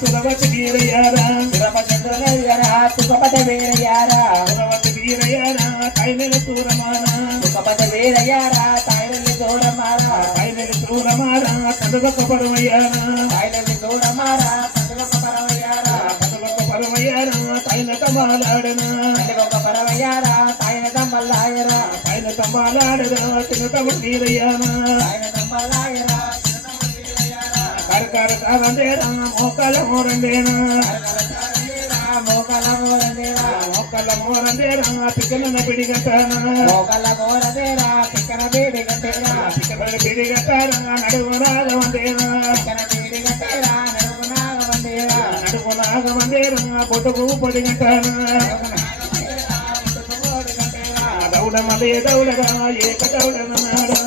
సురపతి వీరయ్యారా సుఖపద వీరయ్యారా కైనెల సూరమానా సుఖపద వీరయ్యారా తాయిలల్లి దూరమారా కైనెల సూరమారా కదలక పరమయ్యారా తాయిలల్లి దూరమారా కదలక పరమయ్యారా కదలక పరమయ్యారా కైన తమాలాడనా కదలక పరమయ్యారా తాయిన తమ్మల్లాయరా కైన తమాలాడరా తిన తమ వీరయ్యానా తాయిన తమ్మల్లాయరా కరకర కాదండేరా మోకాల మోరండేనా మోకల మోరదేరా మోకాల మోరండేరా పిక్కన పిడిగట్టానా మోకల మోరదేరా పిక్కన బీడిగట్టేరా పిక్కన పిడిగట్టారా నడువు నాగమండేరా పిక్కన బీడిగట్టేరా నడుపు నాగమండేరా నడువు నాగమండేరా పొట్టుకు పొడిగట్టానా దౌడ మలే దౌడగా ఏక దౌడనాడా